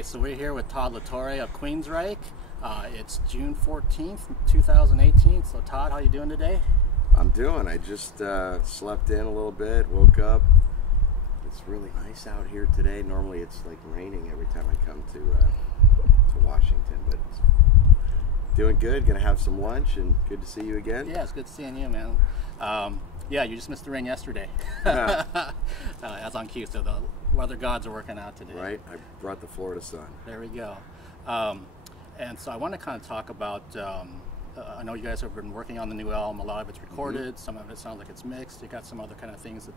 Okay, so we're here with Todd La Torre of Queensryche. It's June 14th, 2018. So Todd, how you doing today? I'm doing. I just slept in a little bit, woke up. It's really nice out here today. Normally it's like raining every time I come to Washington, but it's doing good. Gonna have some lunch and good to see you again. Yeah, it's good seeing you, man. Yeah, you just missed the rain yesterday. That's on cue, so the weather gods are working out today. Right, I brought the Florida sun. There we go. And so I want to kind of talk about, I know you guys have been working on the new album. A lot of it's recorded, some of it sounds like it's mixed. You got some other kind of things that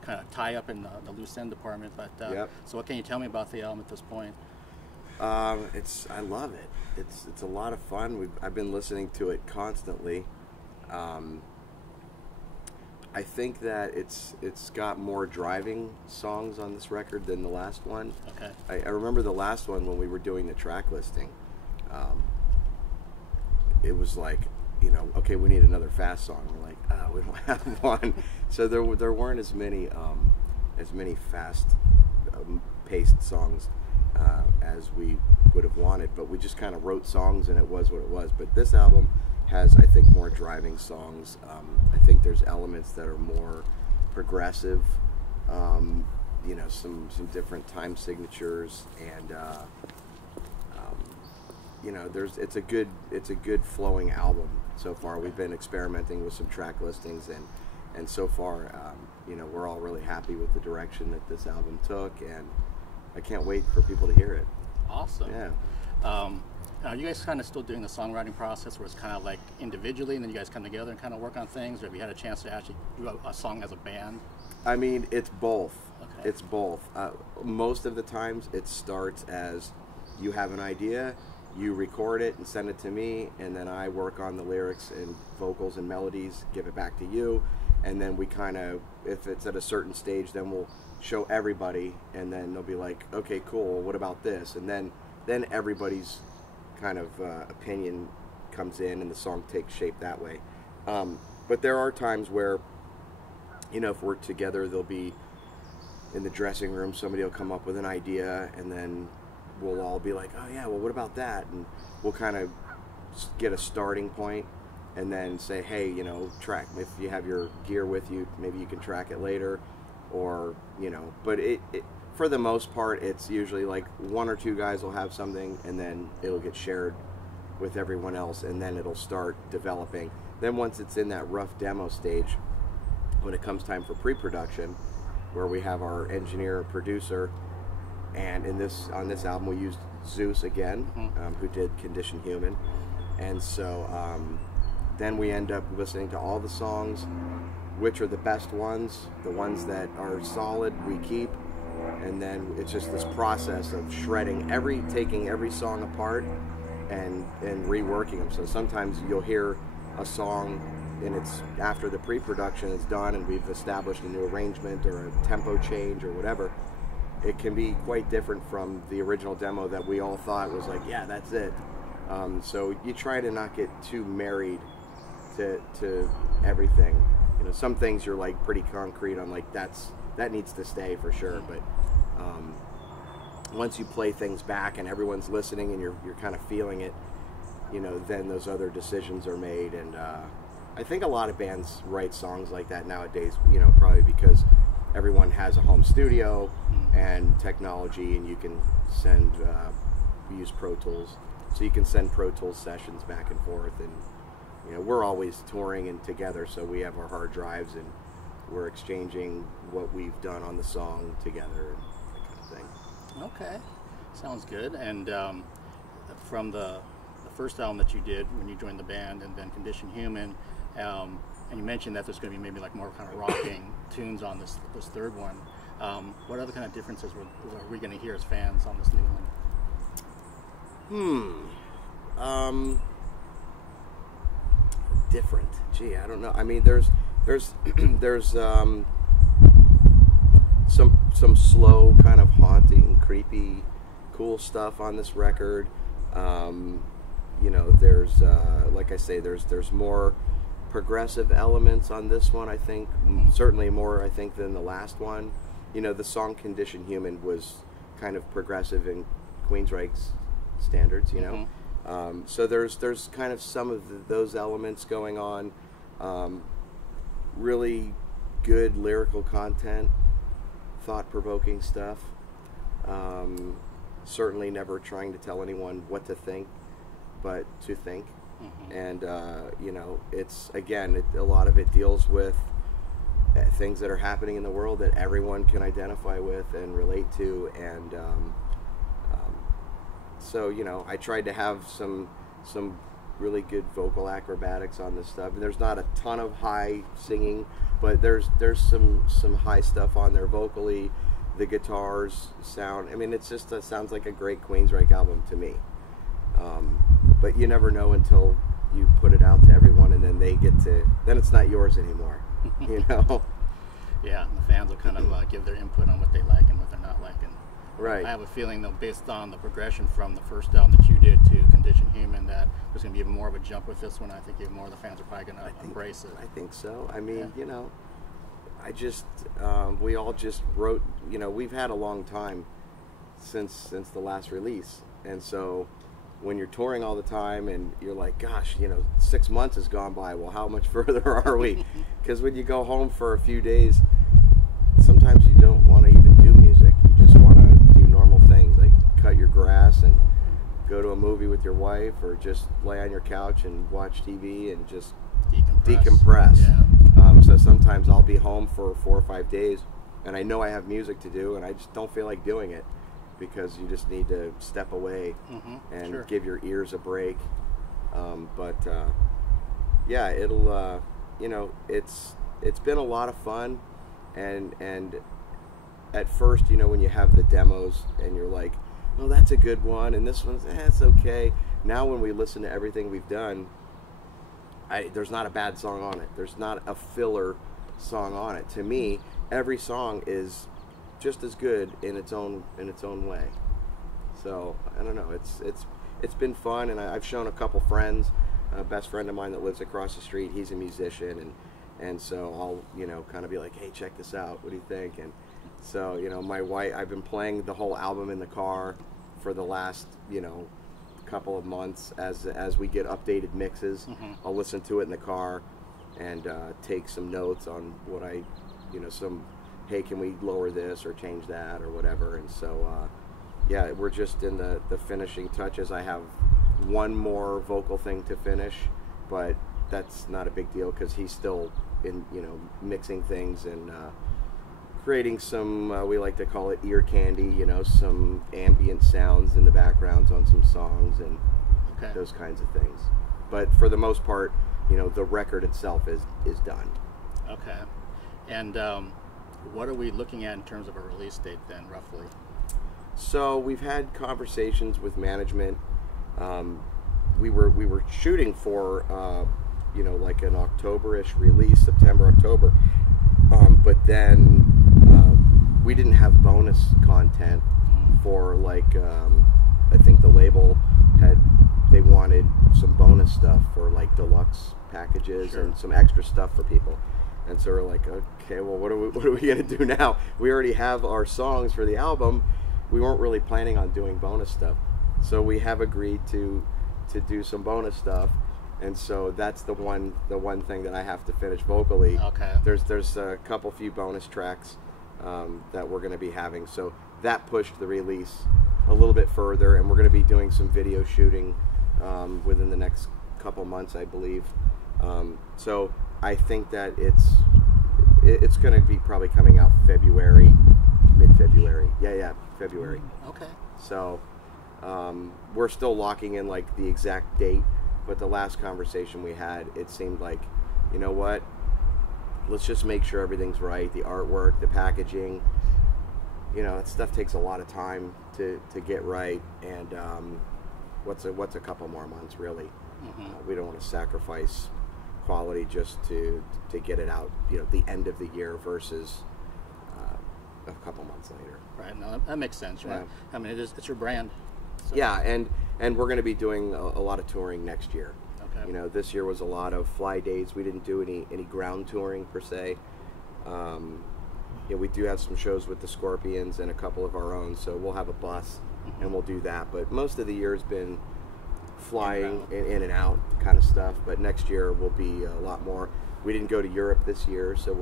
kind of tie up in the loose end department. But Yep. So what can you tell me about the album at this point? I love it. It's a lot of fun. I've been listening to it constantly. I think that it's got more driving songs on this record than the last one. Okay. I remember the last one when we were doing the track listing. It was like, okay, we need another fast song. We're like, we don't have one. So there weren't as many fast paced songs as we would have wanted. But we just kind of wrote songs, and it was what it was. But this album has, I think, more driving songs. I think there's elements that are more progressive, some different time signatures, and it's a good flowing album so far. We've been experimenting with some track listings, and so far, we're all really happy with the direction that this album took, and I can't wait for people to hear it. Awesome. Yeah. Are you guys kind of still doing the songwriting process where it's kind of like individually and then you guys come together and kind of work on things, or have you had a chance to actually do a song as a band? I mean, it's both. Okay. It's both. Most of the times it starts as you have an idea, you record it and send it to me, and then I work on the lyrics and vocals and melodies, give it back to you, and then we kind of, if it's at a certain stage, then we'll show everybody, and then they'll be like, okay, cool, what about this? And then everybody's kind of opinion comes in and the song takes shape that way. But there are times where, if we're together, there'll be in the dressing room, somebody will come up with an idea, and then we'll all be like, oh yeah, well, what about that? And we'll kind of get a starting point and then say, hey, track, if you have your gear with you, maybe you can track it later, or, but it for the most part, it's usually like one or two guys will have something, and then it'll get shared with everyone else, and then it'll start developing. Then once it's in that rough demo stage, when it comes time for pre-production, where we have our engineer, producer, and on this album we used Zeus again, who did Condition Human, and so then we end up listening to all the songs, which are the best ones, the ones that are solid we keep. And then it's just this process of shredding taking every song apart and reworking them. So sometimes you'll hear a song and it's after the pre-production is done and we've established a new arrangement or a tempo change or whatever. It can be quite different from the original demo that we all thought was like, yeah, that's it. So you try to not get too married to everything. Some things you're like pretty concrete on, like that needs to stay for sure, but once you play things back and everyone's listening and you're kind of feeling it, then those other decisions are made. And I think a lot of bands write songs like that nowadays, probably because everyone has a home studio and technology, and you can send, we use Pro Tools, so you can send Pro Tools sessions back and forth, and we're always touring and together, so we have our hard drives and we're exchanging what we've done on the song together and that kind of thing. Okay, sounds good. And from the first album that you did when you joined the band, and then Condition Human, and you mentioned that there's going to be maybe like more kind of rocking tunes on this third one. What other kind of differences are we going to hear as fans on this new one? Different. Gee, I don't know. I mean, there's some slow, kind of haunting, creepy, cool stuff on this record. There's like I say, there's more progressive elements on this one. I think certainly more, I think, than the last one. The song "Condition Human" was kind of progressive and Queensryche's standards, you know. So there's kind of some of those elements going on. Really good lyrical content, thought-provoking stuff. Certainly never trying to tell anyone what to think, but to think. And you know, it's again, a lot of it deals with things that are happening in the world that everyone can identify with and relate to, and so you know, I tried to have some really good vocal acrobatics on this stuff. And there's not a ton of high singing, but there's some high stuff on there vocally. The guitars sound, I mean, it's just sounds like a great Queensryche album to me. But you never know until you put it out to everyone, and then they get to, then it's not yours anymore, you know? Yeah, the fans will kind of give their input on what they like and what they're not liking. Right. I have a feeling, though, based on the progression from the first album that you did to Condition Human, that there's going to be even more of a jump with this one. I think even more of the fans are probably going to embrace it. I think so. I mean, you know, I just, we all just wrote, you know, we've had a long time since the last release. And so when you're touring all the time and you're like, gosh, you know, 6 months has gone by. Well, how much further are we? Because when you go home for a few days, sometimes you don't want to even do music. You just want to do normal things, like cut your grass and go to a movie with your wife, or just lay on your couch and watch TV and just decompress. Yeah. So sometimes I'll be home for 4 or 5 days, and I know I have music to do, and I just don't feel like doing it, because you just need to step away and give your ears a break. Yeah, it'll you know, it's been a lot of fun, and at first, you know, when you have the demos and you're like, oh, that's a good one, and this one's it's okay. Now when we listen to everything we've done, there's not a bad song on it. There's not a filler song on it. To me, every song is just as good in its own way. So I don't know. It's been fun, and I've shown a couple friends. A best friend of mine that lives across the street, he's a musician, and so I'll, you know, kind of be like, hey, check this out. What do you think? And so, you know, my wife, I've been playing the whole album in the car for the last, you know, couple of months as we get updated mixes. I'll listen to it in the car and take some notes on what I, you know, hey, can we lower this or change that or whatever. And so yeah, we're just in the finishing touches. I have one more vocal thing to finish, but that's not a big deal because he's still in, you know, mixing things and creating some, we like to call it ear candy, you know, some ambient sounds in the backgrounds on some songs and those kinds of things. But for the most part, you know, the record itself is done. Okay. And what are we looking at in terms of a release date then, roughly? So we've had conversations with management. We were shooting for, you know, like an October-ish release, September, October. But then we didn't have bonus content for, like, I think the label they wanted some bonus stuff for, like, deluxe packages and some extra stuff for people. And so we're like, okay, well, what are we gonna do now? We already have our songs for the album. We weren't really planning on doing bonus stuff, so we have agreed to do some bonus stuff. And so that's the one thing that I have to finish vocally. Okay. There's a few bonus tracks that we're going to be having. So that pushed the release a little bit further, and we're going to be doing some video shooting within the next couple months, I believe. So I think that it's going to be probably coming out February, mid-February. Yeah, February. Okay. So we're still locking in, like, the exact date. But the last conversation we had, it seemed like, you know what, let's just make sure everything's right. The artwork, the packaging, you know, that stuff takes a lot of time to get right. And what's a couple more months, really? We don't want to sacrifice quality just to get it out, you know, the end of the year versus a couple months later. Right. No, that makes sense, right? I mean, it's your brand. So. Yeah, and we're going to be doing a lot of touring next year. Okay. You know, this year was a lot of fly dates. We didn't do any ground touring per se. Yeah, we do have some shows with the Scorpions and a couple of our own, so we'll have a bus and we'll do that. But most of the year has been flying in and out kind of stuff. But next year will be a lot more. We didn't go to Europe this year, so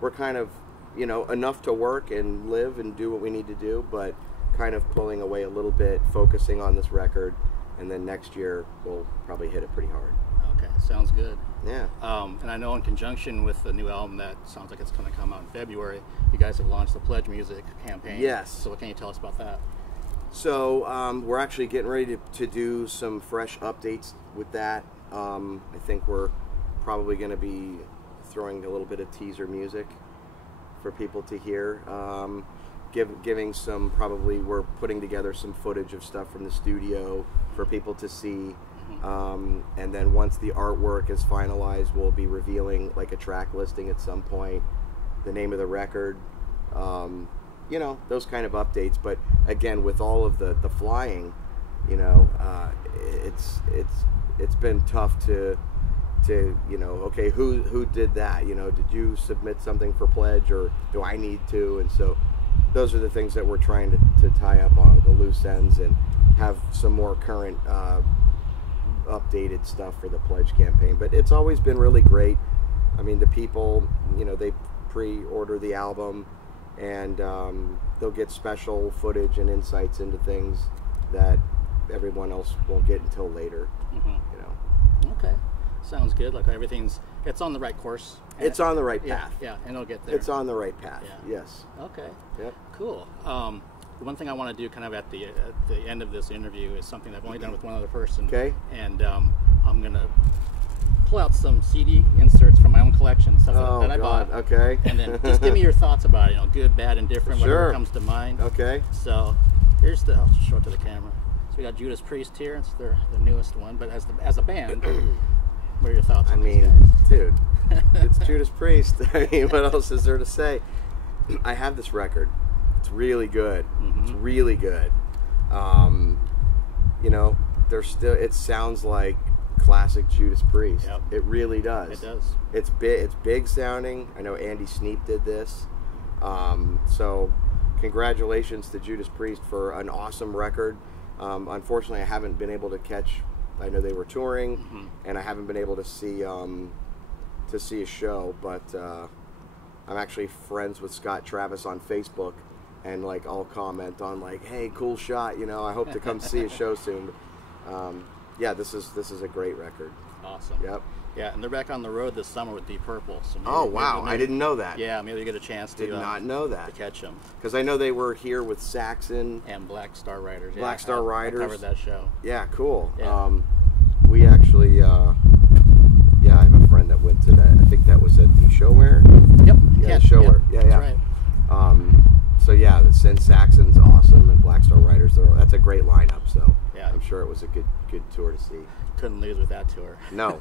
we're kind of, you know, enough to work and live and do what we need to do, but kind of pulling away a little bit, focusing on this record, and then next year we'll probably hit it pretty hard. Okay, sounds good. Yeah. And I know in conjunction with the new album that sounds like it's going to come out in February, you guys have launched the PledgeMusic campaign. Yes. So what can you tell us about that? So we're actually getting ready to do some fresh updates with that. I think we're probably going to be throwing a little bit of teaser music for people to hear. Giving some, probably we're putting together some footage of stuff from the studio for people to see. And then once the artwork is finalized, we'll be revealing like a track listing at some point, the name of the record, you know, those kind of updates. But again, with all of the flying, you know, it's been tough to you know, okay, who did that? You know, did you submit something for Pledge, or do I need to? And so those are the things that we're trying to tie up on the loose ends and have some more current updated stuff for the Pledge campaign. But it's always been really great. I mean, the people, you know, they pre-order the album, and they'll get special footage and insights into things that everyone else won't get until later. You know. Okay, sounds good. Like it's on the right course. It's on the right path. Yeah, and it'll get there. It's on the right path. Yeah. Yes. Okay. Yep. Cool. One thing I want to do kind of at the end of this interview is something I've only done with one other person. Okay. And I'm going to pull out some CD inserts from my own collection, stuff that I bought. Okay. And then just give me your thoughts about it, you know, good, bad, and different, Sure. whatever comes to mind. Okay. So I'll show it to the camera. So we got Judas Priest here. It's their newest one. But as a band, what are your thoughts on these guys? Dude, it's Judas Priest. I mean, what else is there to say? I have this record. It's really good. It's really good. You know, it sounds like classic Judas Priest. Yep. It really does. It does. It's big sounding. I know Andy Sneap did this. So congratulations to Judas Priest for an awesome record. Unfortunately, I haven't been able to catch. I know they were touring, and I haven't been able to see a show. But I'm actually friends with Scott Travis on Facebook, and like I'll comment on like, "Hey, cool shot! You know, I hope to come see a show soon." Yeah, this is a great record. Awesome. Yep. Yeah, and they're back on the road this summer with Deep Purple. So oh wow, I didn't know that. Yeah, maybe you get a chance to. Did not know that. To catch them. Because I know they were here with Saxon and Black Star Riders. Yeah, Black Star Riders. I covered that show. Yeah, cool. Yeah. We actually, I have a friend that went to that. I think that was at the Showware. Yep. Yeah, the Showware. Yep. Yeah. That's right. So yeah, the Sin Saxon's awesome, and Black Star Riders. That's a great lineup. So yeah, I'm sure it was a good tour to see. Couldn't lose with that tour. No.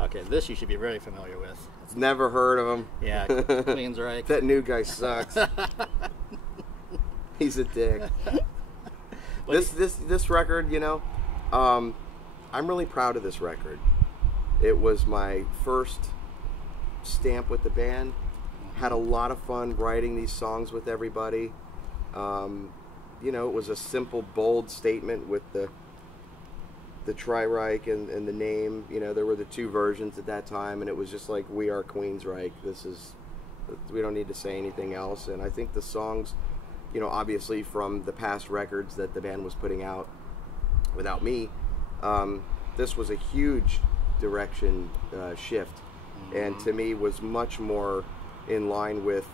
Okay, this you should be very familiar with. Never heard of him. Yeah, Queensryche. That new guy sucks. He's a dick. This record, you know, I'm really proud of this record. It was my first stamp with the band. Had a lot of fun writing these songs with everybody. You know, it was a simple, bold statement with the Tri-Reich and the name. You know, there were the two versions at that time, and it was just like, we are Queensryche. We don't need to say anything else. And I think the songs, you know, obviously from the past records that the band was putting out without me, this was a huge direction shift, and to me was much more in line with,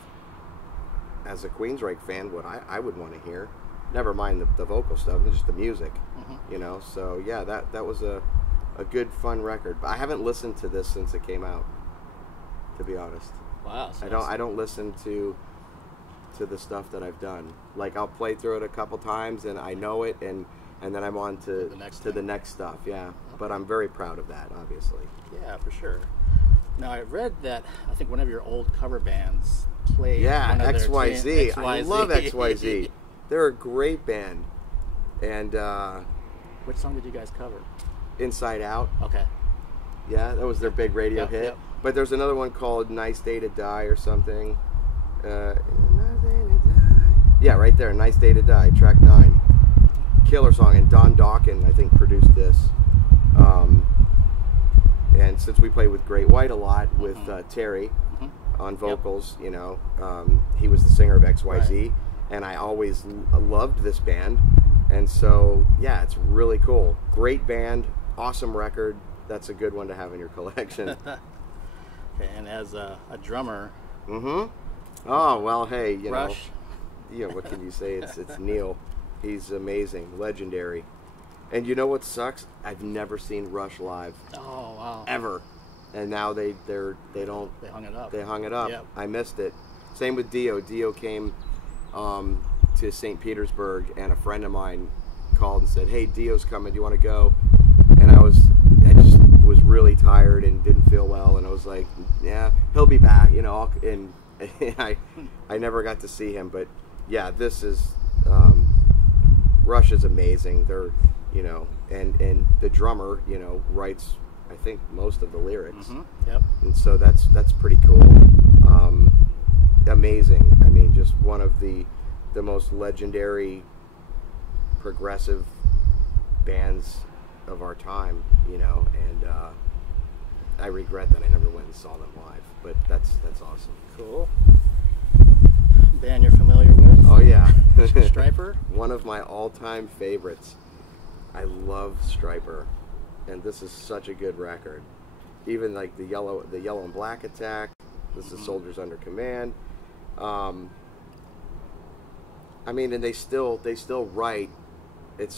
as a Queensryche fan, what I would want to hear. Never mind the vocal stuff, just the music, you know. So yeah, that was a good, fun record. But I haven't listened to this since it came out, to be honest. Wow. So I don't listen to the stuff that I've done. Like, I'll play through it a couple times and I know it, and then I'm on to the next stuff. Yeah. Okay. But I'm very proud of that, obviously. Yeah, for sure. Now, I read that I think one of your old cover bands played. Yeah, XYZ. I love XYZ. They're a great band. And which song did you guys cover? Inside Out. Okay. Yeah, that was their big radio hit. Yep. But there's another one called Nice Day to Die or something. Yeah, right there, Nice Day to Die, track 9. killer song. And Don Dawkins, I think, produced this. And since we played with Great White a lot with Terry on vocals, you know, he was the singer of XYZ, Right. and I always loved this band. And so, yeah, it's really cool. Great band, awesome record. That's a good one to have in your collection. Okay, and as a drummer, Oh, well, hey, you Rush. know, yeah, what can you say? It's Neil. He's amazing, legendary. And you know what sucks? I've never seen Rush live. Oh wow. Ever. And now they don't. They hung it up. They hung it up. Yep. I missed it. Same with Dio. Dio came to St. Petersburg, and a friend of mine called and said, "Hey, Dio's coming. Do you want to go?" And I just was really tired and didn't feel well, and I was like, "Yeah, he'll be back." You know, and I never got to see him, but yeah, this is Rush is amazing. They're, you know, and the drummer, you know, writes, I think, most of the lyrics. Yep. And so that's pretty cool. Amazing. I mean, just one of the most legendary progressive bands of our time, you know, and I regret that I never went and saw them live, but that's awesome. Cool. Band you're familiar with? Oh yeah. Striper? One of my all-time favorites. I love Striper, and this is such a good record. Even like the Yellow and Black Attack. This is Soldiers Under Command. I mean, and they still write. It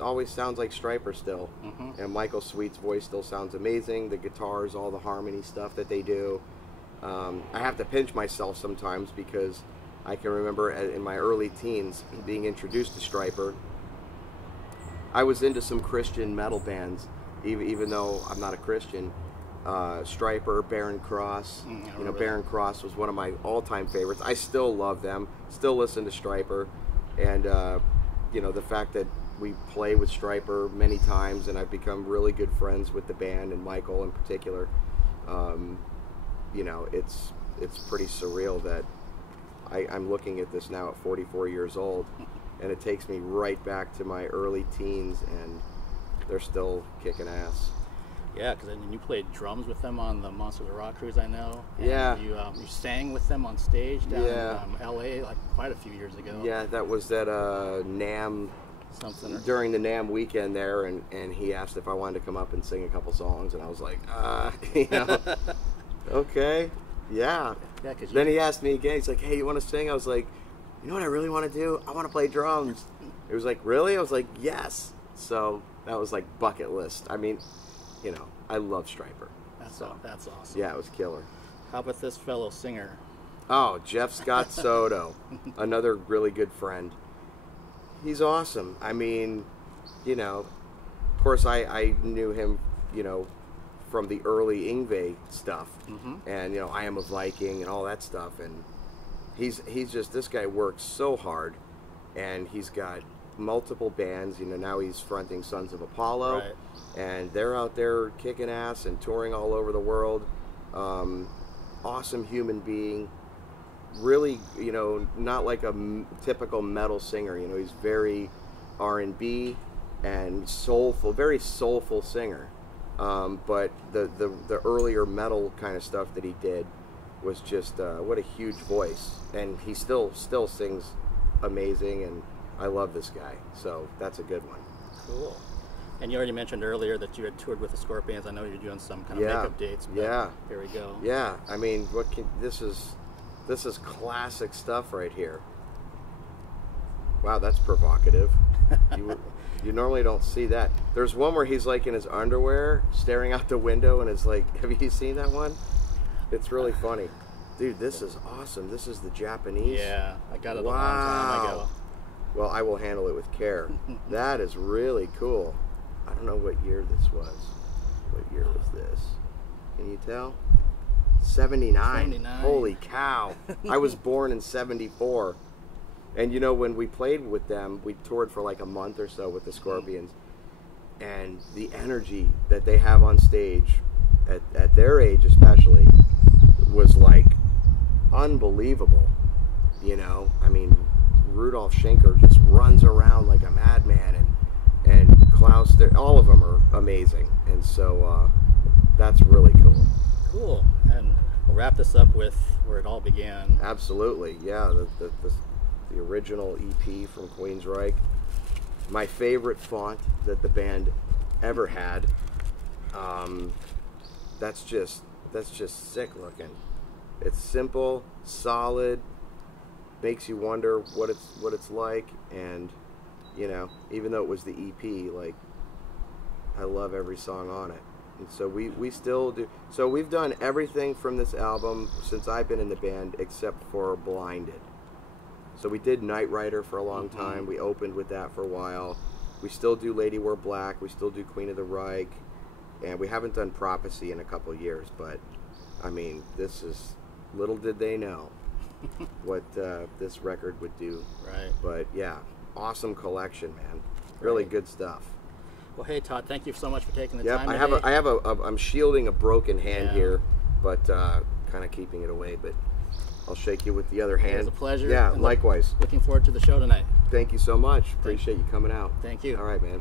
always sounds like Striper still. And Michael Sweet's voice still sounds amazing. The guitars, all the harmony stuff that they do. I have to pinch myself sometimes because I can remember in my early teens being introduced to Striper. I was into some Christian metal bands, even though I'm not a Christian. Striper, Barren Cross. You know, Barren Cross was one of my all-time favorites. I still love them. Still listen to Striper, and you know, the fact that we play with Striper many times, and I've become really good friends with the band and Michael in particular. You know, it's pretty surreal that I'm looking at this now at 44 years old, and it takes me right back to my early teens, and they're still kicking ass. Yeah, because you played drums with them on the Monsters of Rock cruise, I know. And Yeah. You sang with them on stage down Yeah. in L.A. like quite a few years ago. Yeah, that was at NAMM, Something. during the NAMM weekend there, and he asked if I wanted to come up and sing a couple songs, and I was like, you know, okay, yeah. Yeah, because Then he asked me again, he's like, hey, you want to sing? I was like, you know what I really want to do? I want to play drums. He was like, really? I was like, yes. So that was like bucket list. I mean, you know, I love Striper. That's awesome. Yeah, it was killer. How about this fellow singer? Oh, Jeff Scott Soto, another really good friend. He's awesome. I mean, you know, of course I knew him, you know, from the early Yngwie stuff, and you know, I Am a Viking and all that stuff, and he's just, this guy works so hard, and he's got multiple bands. You know, now he's fronting Sons of Apollo, Right. and they're out there kicking ass and touring all over the world. Awesome human being. Really, you know, not like a typical metal singer. You know, he's very R&B and soulful, very soulful singer. But the earlier metal kind of stuff that he did was just what a huge voice, and he still sings amazing, and I love this guy. So that's a good one. Cool. And you already mentioned earlier that you had toured with the Scorpions. I know you're doing some kind of makeup dates. But Yeah. Here we go. Yeah, I mean, this is classic stuff right here. Wow, that's provocative. You normally don't see that. There's one where he's like in his underwear, staring out the window, and it's like, have you seen that one? It's really funny. Dude, this is awesome. This is the Japanese. Yeah, I got it a long time ago. Well, I will handle it with care. That is really cool. I don't know what year this was. What year was this? Can you tell? 79. 79. Holy cow. I was born in 74. And you know, when we played with them, we toured for like a month or so with the Scorpions. And the energy that they have on stage, at their age especially, was like unbelievable. You know, I mean, Rudolf Schenker just runs around like a madman, and Klaus, all of them are amazing, and so that's really cool. Cool. And we'll wrap this up with where it all began. Absolutely, yeah. The original EP from Queensryche. My favorite font that the band ever had. That's just sick looking. It's simple, solid, makes you wonder what it's like, and you know, even though it was the EP, like, I love every song on it. And so we still do. So we've done everything from this album since I've been in the band except for Blinded. So we did Night Rider for a long time. We opened with that for a while. We still do Lady Wore Black. We still do Queen of the Reich. And we haven't done Prophecy in a couple of years. But, I mean, this is, little did they know what this record would do. Right. But, yeah, awesome collection, man. Really good stuff. Well, hey, Todd, thank you so much for taking the time today. I'm shielding a broken hand here, but kind of keeping it away, but I'll shake you with the other hand. It was a pleasure. Yeah, likewise. Looking forward to the show tonight. Thank you so much. Appreciate you coming out. Thank you. All right, man.